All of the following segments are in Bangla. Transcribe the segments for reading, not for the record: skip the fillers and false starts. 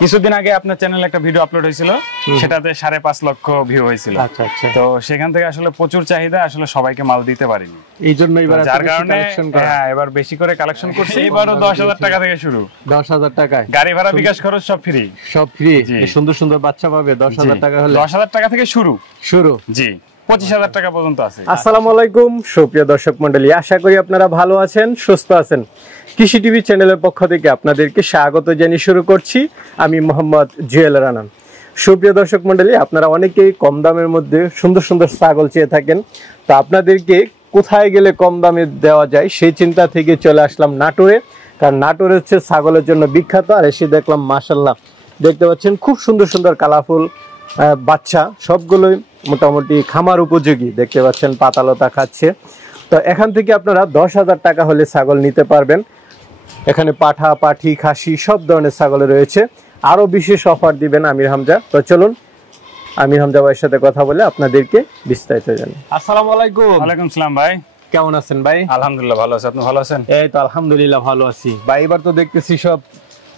কিছুদিন আগে আপনার চ্যানেলে একটা ভিডিও আপলোড হয়েছিল, সেটাতে 5.5 লক্ষ ভিউ হয়েছিল। তো সেখান থেকে আসলে প্রচুর চাহিদা, আসলে সবাইকে মাল দিতে পারিনি, এই জন্য যার কারণে এবার বেশি করে কালেকশন করছি। এবারও 10,000 টাকা থেকে শুরু। 10,000 টাকায় গাড়ি ভাড়া, বিকাশ খরচ সব ফ্রি। সব ফ্রি। সুন্দর সুন্দর বাচ্চা পাবে 10,000 টাকা হলে। 10,000 টাকা থেকে শুরু জি, 25,000 টাকা পর্যন্ত আছে। আসসালামু আলাইকুম সুপ্রিয় দর্শক মণ্ডলী, আশা করি আপনারা ভালো আছেন, সুস্থ আছেন। কৃষি টিভি চ্যানেলের পক্ষ থেকে আপনাদেরকে স্বাগত জানিয়ে শুরু করছি আমি মোহাম্মদ জুয়েল রানা। সুপ্রিয় দর্শক মণ্ডলী, আপনারা অনেকেই কম দামের মধ্যে সুন্দর সুন্দর ছাগল চেয়ে থাকেন, তো আপনাদেরকে কোথায় গেলে কম দামে দেওয়া যায় সেই চিন্তা থেকে চলে আসলাম নাটোরে। কারণ নাটোরে হচ্ছে ছাগলের জন্য বিখ্যাত। আর এসে দেখলাম মাশাআল্লাহ, দেখতে পাচ্ছেন খুব সুন্দর সুন্দর কালারফুল বাচ্চা, সবগুলোই মোটামুটি খামার উপযোগী। দেখতে পাচ্ছেন পাতালতা খাচ্ছে। তো এখান থেকে আপনারা 10,000 টাকা হলে ছাগল নিতে পারবেন। এখানে পাঠা, পাঠি, খাসি সব ধরনের ছাগল রয়েছে। আরো বিশেষ অফার দিবেন আমির হামজা। তো চলুন আমির হামজা ভাইয়ের সাথে কথা বলে আপনাদেরকে বিস্তারিত জানাই। আসসালামু আলাইকুম। ওয়ালাইকুম সালাম ভাই, কেমন আছেন ভাই? আলহামদুলিল্লাহ ভালো আছি, আপনি ভালো আছেন? এই তো আলহামদুলিল্লাহ ভালো আছি ভাই। এবার তো দেখতেছি সব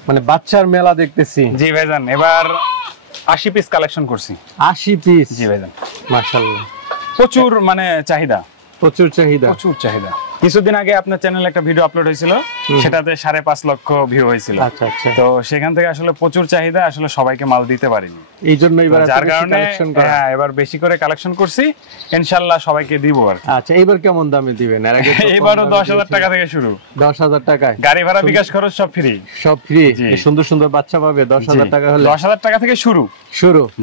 মানে বাচ্চার মেলা দেখতেছি। জি ভাইজান, এবার 80 পিস কালেকশন করছি। 80 পিস? জি ভাইজান, মাশাআল্লাহ প্রচুর মানে চাহিদা, প্রচুর চাহিদা, প্রচুর চাহিদা। কিছুদিন আগে আপনার চ্যানেলে একটা ভিডিও আপলোড হয়েছিল, সেটাতে 5.5 লক্ষ ভিউ হয়েছিল। তো সেখান থেকে আসলে প্রচুর চাহিদা, আসলে সবাইকে মাল দিতে পারিনি, এই জন্য যার কারণে এবার বেশি করে কালেকশন করছি। ইনশাআল্লাহ সবাইকে দিব আর। আচ্ছা, এবার কেমন দামে দিবেন? এবারও 10,000 টাকা থেকে শুরু। 10,000 টাকায় গাড়ি ভাড়া, বিকাশ খরচ সব ফ্রি। সব ফ্রি। সুন্দর সুন্দর বাচ্চা পাবে 10,000 টাকা হলে। 10,000 টাকা থেকে শুরু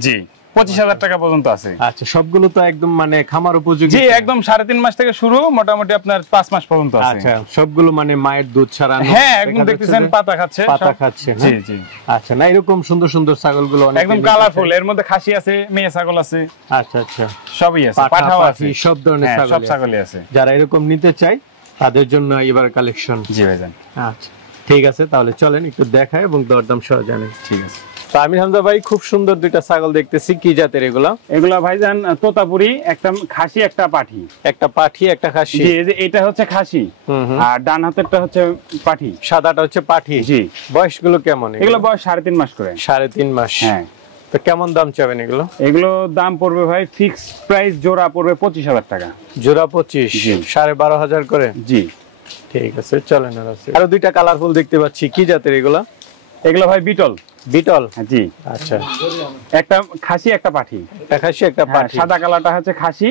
জি, 25,000 টাকা পর্যন্ত আছে। আচ্ছা, সবগুলো তো একদম মানে খামার উপযোগী? জি, একদম 3.5 মাস থেকে শুরু, মোটামুটি আপনার 5 মাস পর্যন্ত আছে। আচ্ছা, সবগুলো মানে মায়ের দুধ ছাড়ানো? হ্যাঁ, একদম দেখতেছেন পাতা খাচ্ছে, পাতা খাচ্ছে। জি জি। আচ্ছা, না এরকম সুন্দর সুন্দর ছাগলগুলো অনেক একদম কালারফুল, এর মধ্যে খাসি আছে, মেয়ে ছাগল আছে। আচ্ছা আচ্ছা, সবই আছে, পাঠাও আছে, সব ধরনের ছাগল, সব ছাগলই আছে। যারা এরকম নিতে চায় তাদের জন্য এবার কালেকশন। জি ভাইজান। আচ্ছা ঠিক আছে, তাহলে চলেন একটু দেখাই এবং দরদাম সহ জানাই। ঠিক আছে। তো আমির হামজা ভাই, খুব সুন্দর দুইটা ছাগল দেখতেছি, কি জাতের এগুলা? এগুলা ভাইজান তোতাপুরি, একটা খাসি একটা পাঠি। একটা পাঠি একটা খাসি? জি, এটা হচ্ছে খাসি আর ডান হাতেরটা হচ্ছে পাঠি। সাদাটা হচ্ছে পাঠি। জি। বয়সগুলো কেমন? এগুলো বয়স 3.5 মাস করে। 3.5 মাস? হ্যাঁ। তো কেমন দাম চাবেন এগুলো? এগুলো দাম পড়বে ভাই ফিক্সড প্রাইস, জোড়া পড়বে 25,000 টাকা। জোড়া 25? 12,500 করে? জি। ঠিক আছে, চলেন। আরো দুইটা কালারফুল দেখতে পাচ্ছি, কি জাতের এগুলা? এগুলো ভাই বিটল। বিটল? জি। আচ্ছা, একটা খাসি একটা পাঠি। একটা খাসি একটা পাঠি। সাদা কালারটা হচ্ছে খাসি,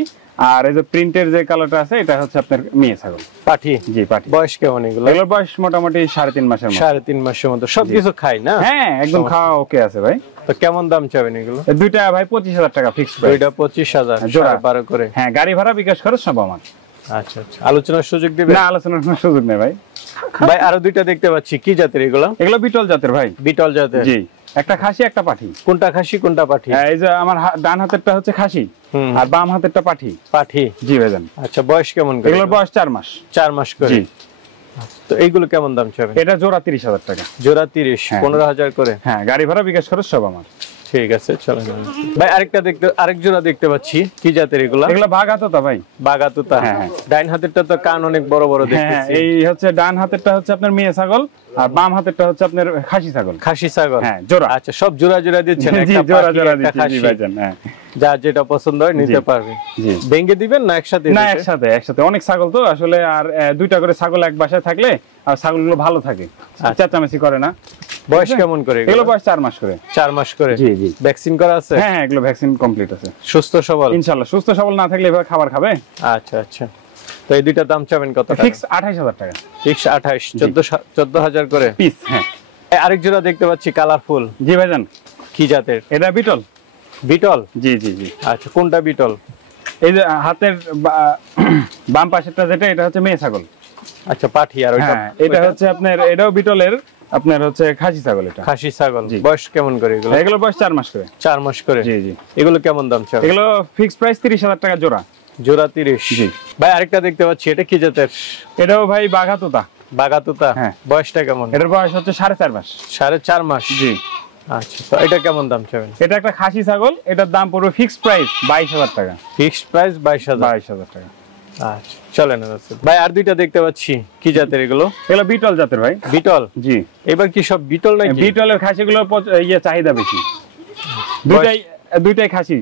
আর এই যে প্রিন্টের যে কালারটা আছে এটা হচ্ছে আপনার মেয়ে ছাগল। পাঠি? জি, পাঠি। বয়স কেমন এগুলো? এগুলোর বয়স মোটামুটি 3.5 মাসের মতো। 3.5 মাসের মতো। সবকিছু খাই না? হ্যাঁ, একদম খাওয়া ওকে আছে ভাই। তো কেমন দাম চাবেন এগুলো? দুইটা ভাই 25,000 টাকা ফিক্সড প্রাইস। দুইটা 25,000 জোড়া 12 করে? হ্যাঁ, গাড়ি ভাড়া, বিকাশ খরচ সব আমার। আচ্ছা আচ্ছা, আলোচনার সুযোগ দিবেন? না, আলোচনার কোনো সুযোগ নেই ভাই। ভাই আরো দুইটা দেখতে পাচ্ছি, কি জাতের এগুলো? এগুলো বিটল জাতের ভাই। বিটল জাতের? জি। একটা খাসি একটা পাঠি। কোনটা খাসি কোনটা পাঠি? এই যে আমার ডান হাতেরটা হচ্ছে খাসি আর বাম হাতেরটা পাঠি। পাঠি? জি ভাইজান। আচ্ছা, বয়স কেমন? এগুলোর বয়স 4 মাস। 4 মাস করে? জি। তো এইগুলো কেমন দাম চাবেন? এটা জোড়া 30,000 টাকা। জোড়া 30? 15,000 করে? হ্যাঁ, গাড়ি ভাড়া, বিকাশ খরচ সব আমার। ঠিক আছে, চলেন ভাই। আরেক জোড়া দেখতে পাচ্ছি, কি জাতের এগুলা? এগুলো বাগাতোতা ভাই। বাগাতোতা? হ্যাঁ। ডান হাতেরটা তো কান অনেক বড় বড় দেখতেছি। এই হচ্ছে ডান হাতেরটা হচ্ছে আপনার মেয়ে ছাগল আর বাম হাতেরটা হচ্ছে আপনার খাসি ছাগল। খাসি ছাগল? হ্যাঁ, জোড়া। আচ্ছা, সব জোড়া জোড়া দিচ্ছেন? জি, জোড়া জোড়া দিচ্ছি ভাইজান। হ্যাঁ, যার যেটা পছন্দ হয় নিতে পারবে। জি। ভেঙে দিবেন না একসাথে? না, একসাথে। অনেক ছাগল তো আসলে, আর দুইটা করে ছাগল এক বাসায় থাকলে আর ছাগলগুলো ভালো থাকে, চেঁচামেচি করে না। বয়স কেমন করে? এগুলো বয়স 4 মাস করে। 4 মাস করে? জি জি। ভ্যাকসিন করা আছে? হ্যাঁ, এগুলো ভ্যাকসিন কমপ্লিট আছে। সুস্থ সবল? ইনশাআল্লাহ। সুস্থ সবল না থাকলে এভাবে খাবার খাবে? আচ্ছা আচ্ছা। তো এই দুইটা দাম চাবেন কত টাকা? ফিক্স 28,000 টাকা। ফিক্স 28? 14,000 করে পিস? হ্যাঁ। আরেক জোড়া দেখতে পাচ্ছি কালারফুল। জি ভাইজান। কি জাতের? এটা বিটল। বিটল? জি জি জি। আচ্ছা, কোনটা বিটল? এই যে হাতের বাম পাশেরটা যেটা, এটা হচ্ছে মেয়ে ছাগল। আচ্ছা, পাঠি। আর ওইটা? এটা হচ্ছে আপনার, এটাও বিটলের, আপনার হচ্ছে খাসি ছাগল। এটা খাসি ছাগল। বয়স কেমন করে এগুলো? এগুলো বয়স 4 মাস করে। 4 মাস করে? জি জি। এগুলো কেমন দাম চাও? এগুলো ফিক্স প্রাইস 30,000 টাকা জোড়া। জোড়া 30? জি। ভাই আরেকটা দেখতে পাচ্ছি, এটা কি জাতের? এটাও ভাই বাগাতোতা। বাগাতোতা? হ্যাঁ। বয়সটা কেমন? এটার বয়স হচ্ছে 4.5 মাস। 4.5 মাস? জি। আচ্ছা, তো এটা কেমন দাম চাবেন? এটা একটা খাসি ছাগল, এটার দাম পড়বে ফিক্সড প্রাইস 22,000 টাকা। Fixed price 22,000? 22,000 টাকা। আচ্ছা চলেন রাসেল ভাই। আর দুইটা দেখতে পাচ্ছি, কি জাতের এগুলো? এগুলো বিটল জাতের ভাই। বিটল? জি। এবার কি সব বিটল নাকি? বিটলের খাসিগুলো চাহিদা বেশি। দুইটাই খাসি।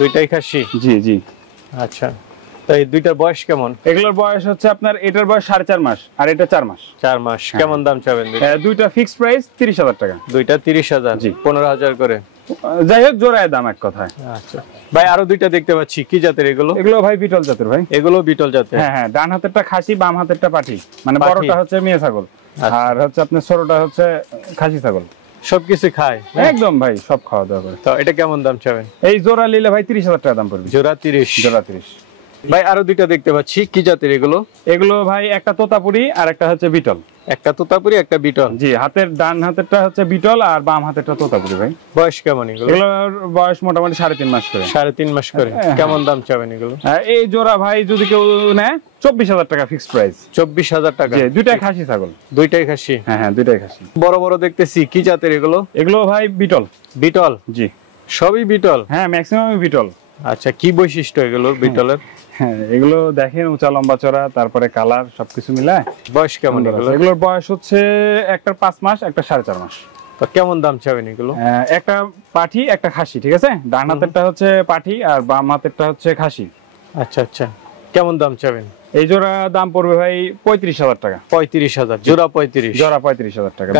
দুইটাই খাসি? জি জি। আচ্ছা, তো এই দুইটার বয়স কেমন? এগুলোর বয়স হচ্ছে আপনার, এটার বয়স 4.5 মাস আর এটা 4 মাস। 4 মাস। কেমন দাম চাবেন? দুইটা ফিক্সড প্রাইস 30,000 টাকা। দুইটা 30,000? জি। 15,000 করে। যাই হোক জোড়ায় দাম এক কথায়। আচ্ছা ভাই, আরো দুইটা দেখতে পাচ্ছি, কি জাতের এগুলো? এগুলো ভাই বিটল জাতের ভাই। এগুলো বিটল জাতের? হ্যাঁ হ্যাঁ, ডান হাতেরটা খাসি, বাম হাতেরটা পাঠি, মানে বড়টা হচ্ছে মেয়ে ছাগল আর হচ্ছে আপনার ছোটটা হচ্ছে খাসি ছাগল। সবকিছু খায় একদম ভাই, সব খাওয়া দাওয়া করে। তো এটা কেমন দাম চাবেন? এই জোড়া নিলে ভাই 30,000 টাকা দাম পড়বে। জোড়া 30? জোড়া 30। ভাই আরো দুইটা দেখতে পাচ্ছি, কি জাতের এগুলো? এগুলো ভাই একটা তোতাপুরি আর একটা হচ্ছে বিটল। একটা তোতাপুরি একটা বিটল? জি। ডান হাতেরটা হচ্ছে বিটল আর বাম হাতেরটা তোতাপুরি ভাই। বয়স কেমন এগুলো? এগুলোর বয়স মোটামুটি 3.5 মাস করে। 3.5 মাস করে। কেমন দাম চাবেন এগুলো? এই জোড়া ভাই যদি কেউ নেয় 24,000 টাকা ফিক্সড প্রাইস। 24,000 টাকা? জি। দুইটাই খাসি ছাগল। দুইটাই খাসি? হ্যাঁ হ্যাঁ, দুইটাই খাসি। বড় বড় দেখতেছি, কি জাতের এগুলো? এগুলো ভাই বিটল। বিটল? জি। সবই বিটল? হ্যাঁ, ম্যাক্সিমামই বিটল। আচ্ছা, কি বৈশিষ্ট্য এগুলোর বিটলের? হ্যাঁ, এগুলো দেখেন উঁচা লম্বা চড়া, তারপরে কালার সবকিছু মিলায়। বয়স কেমন এগুলো? এগুলোর বয়স হচ্ছে একটা 5 মাস, একটা 4.5 মাস। তো কেমন দাম চাবেন এগুলো? একটা পাঠি একটা খাসি, ঠিক আছে? ডান হাতেরটা হচ্ছে পাঠি আর বাম হাতেরটা হচ্ছে খাসি। আচ্ছা আচ্ছা, কেমন দাম চাবেন? এই জোড়া দাম পড়বে ভাই 35,000 টাকা। 35,000? জোড়া 35? জোড়া 35,000 টাকা।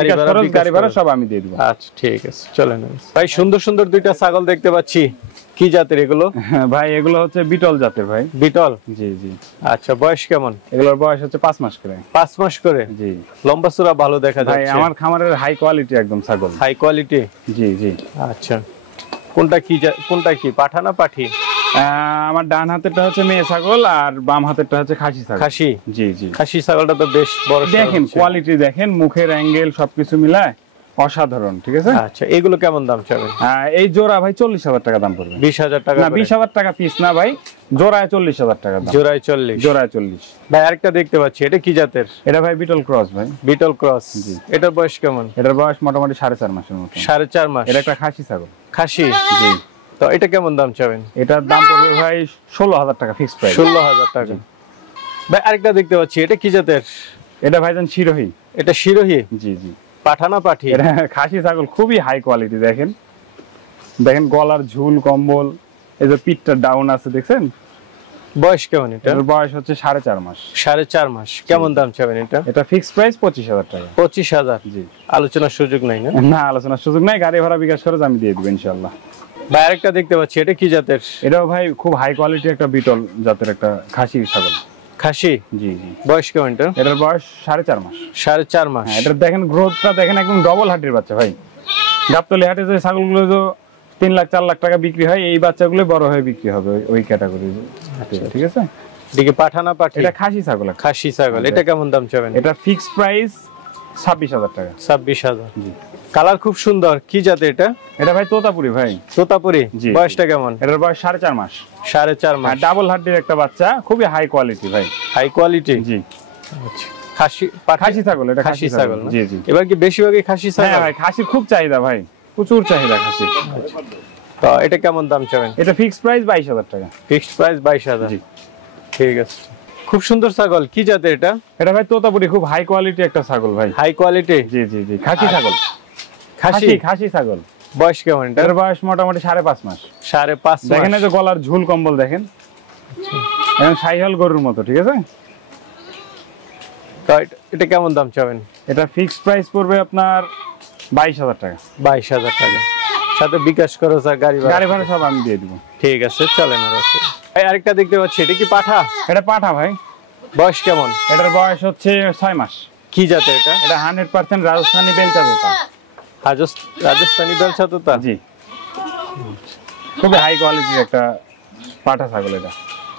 গাড়ি ভাড়া সব আমি দিয়ে দেবো। আচ্ছা ঠিক আছে, চলেন ভাই। সুন্দর সুন্দর দুইটা ছাগল দেখতে পাচ্ছি, কি জাতের এগুলো? ভাই এগুলো হচ্ছে বিটল জাতের ভাই। বিটল? জি জি। আচ্ছা, বয়স কেমন? এগুলোর বয়স হচ্ছে 5 মাস করে। 5 মাস করে? জি। লম্বা চূড়া ভালো দেখা যাচ্ছে। ভাই আমার খামারের হাই কোয়ালিটি একদম ছাগল। High quality? জি জি। আচ্ছা, কোনটা কি পাঠা না পাঠি? আমার ডান হাতেরটা হচ্ছে মেয়ে ছাগল আর বাম হাতেরটা হচ্ছে খাসি ছাগল। খাসি? জি জি। খাসি ছাগলটা তো বেশ বড়। দেখেন কোয়ালিটি দেখেন, মুখের অ্যাঙ্গেল সবকিছু মিলায় অসাধারণ, ঠিক আছে? আচ্ছা, এগুলো কেমন দাম চাবেন? এই জোড়া ভাই 40,000 টাকা দাম পড়বে। 20,000 টাকা? না, 20,000 টাকা পিস না ভাই, জোড়ায় 40,000 টাকা দাম। জোড়ায় 40? জোড়ায় 40। ভাই আরেকটা দেখতে পাচ্ছি, এটা কি জাতের? এটা ভাই বিটল ক্রস ভাই। বিটল ক্রস? জি। এটার বয়স কেমন? এটার বয়স মোটামুটি 4.5 মাসের মতো। 4.5 মাস? এটা একটা খাসি ছাগল। খাসি? জি। তো এটা কেমন দাম চাবেন? এটার দাম পড়বে ভাই 16,000 টাকা ফিক্সড প্রাইস। 16,000 টাকা? ভাই আরেকটা দেখতে পাচ্ছি, এটা কি জাতের? এটা ভাইজান শিরোহী। এটা শিরোহী? জি জি। পাঠা না পাঠি? এটা খাসি ছাগল, খুবই হাই কোয়ালিটি। দেখেন দেখেন গলার ঝুল, কম্বল, এই যে পিঠটা ডাউন আছে দেখছেন। বয়স কেমন এটা? এর বয়স হচ্ছে 4.5 মাস। 4.5 মাস? কেমন দাম চাবেন এটা? এটা ফিক্সড প্রাইস 25,000 টাকা। 25,000? জি। আলোচনার সুযোগ নাই না? না, আলোচনার সুযোগ নাই, গাড়ি ভাড়া বিকাশ খরচ আমি দিয়ে দেব ইনশাআল্লাহ। ভাই আরেকটা দেখতে পাচ্ছি, এটা কি জাতের? এটাও ভাই খুব হাই কোয়ালিটি একটা বিটল জাতের একটা খাসি ছাগল। খাসি? জি জি। বয়স কেমন এটা? এটার বয়স 4.5 মাস। 4.5 মাস? হ্যাঁ, এটা দেখেন গ্রোথটা দেখেন, একদম ডবল হাটির বাচ্চা ভাই। গাবতলী হাটে যে ছাগলগুলো যে 3 লাখ 4 লাখ টাকা বিক্রি হয়, এই বাচ্চাগুলো বড় হয়ে বিক্রি হবে ওই ক্যাটাগরি। ঠিক আছে? দিকে পাঠা না পাঠি? এটা খাসি ছাগল। খাসি ছাগল। এটা কেমন দাম চাবেন? এটা ফিক্সড প্রাইস 26,000 টাকা। 26,000? জি। কালার খুব সুন্দর, কি জাতের এটা? এটা ভাই তোতাপুরি ভাই। তোতাপুরি? বয়সটা কেমন? এটার বয়স 4.5 মাস। 4.5 মাস? ডাবল হাড্ডির একটা বাচ্চা, খুবই হাই কোয়ালিটি ভাই। High quality? জি। আচ্ছা, খাসি ছাগল? এটা খাসি ছাগল? জি জি। এবার কি বেশিরভাগই খাসি ছাগল? হ্যাঁ ভাই, খাসির খুব চাহিদা ভাই, প্রচুর চাহিদা খাসি। তো এটা কেমন দাম চাবেন? এটা ফিক্সড প্রাইস 22,000 টাকা। Fixed price 22,000? জি। ঠিক আছে। খুব সুন্দর ছাগল, কি জাতের এটা? এটা ভাই তোতাপুরি, খুব হাই কোয়ালিটি একটা ছাগল ভাই। High quality? জি জি জি। খাসি ছাগল। খাসি ছাগল। বয়স কেমন এটা? এর বয়স মোটামুটি 5.5 মাস। 5.5 মাস? দেখেন এই যে গলার ঝুল, কম্বল দেখেন, এখন শাইহল গরুর মতো, ঠিক আছে? তো এটা কেমন দাম চাবেন? এটা ফিক্সড প্রাইস পড়বে আপনার 22,000 টাকা। 22,000 টাকা? সাথে বিকাশ খরচ আর গাড়ি ভাড়া সব আমি দিয়ে দিব। ঠিক আছে, চলেন। ভাই আরেকটা দেখতে পাচ্ছি, এটা কি পাঠা? এটা পাঠা ভাই। বয়স কেমন? এটার বয়স হচ্ছে 6 মাস। কি জাতের এটা? এটা 100% রাজস্থানি বেলচা তোতা। রাজস্থানি বেলচা তোতা? জি। খুবই হাই কোয়ালিটির একটা পাঠা ছাগল এটা।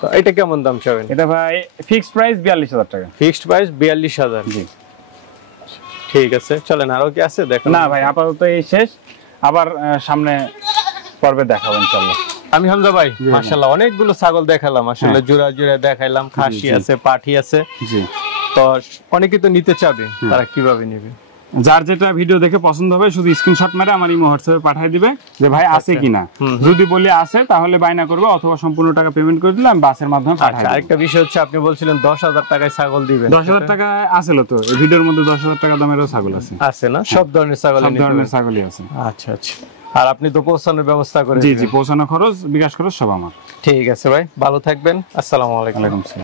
তো এটা কেমন দাম চাবেন? এটা ভাই ফিক্সড প্রাইস 42,000 টাকা। Fixed price 42,000? জি। ঠিক আছে, চলেন। আরো কি আছে দেখুন? না ভাই, আপাতত এই শেষ, আবার সামনে পর্বে দেখাবো ইনশাআল্লাহ। আমি হামজা ভাই, মাশাআল্লাহ অনেকগুলো ছাগল দেখালাম, আসলে জোড়া জোড়া দেখাইলাম, খাসি আছে, পাঠি আছে। জি। তো অনেকে তো নিতে চাবে, তারা কিভাবে নেবে? যার যেটা ভিডিও দেখে পছন্দ হবে শুধু স্ক্রিনশট মেরে আমার ইমো হোয়াটসঅ্যাপে পাঠিয়ে দিবে যে ভাই আছে কিনা। যদি বলি আছে তাহলে বায়না করবে, অথবা সম্পূর্ণ টাকা পেমেন্ট করে দিলে আমি বাসের মাধ্যমে পাঠিয়ে দেব। আরেকটা বিষয় হচ্ছে আপনি বলছিলেন 10,000 টাকায় ছাগল দিবেন। 10,000 টাকা আছিল তো এই ভিডিওর মধ্যে, 10,000 টাকা দামেরও ছাগল আছে। আছে না? সব ধরনের ছাগল, সব ধরনের ছাগলই আছে। আচ্ছা আচ্ছা। আর আপনি তো পৌঁছানোর ব্যবস্থা করে? জি জি, পৌঁছানো খরচ, বিকাশ খরচ সব আমার। ঠিক আছে ভাই, ভালো থাকবেন। আসসালামু আলাইকুম।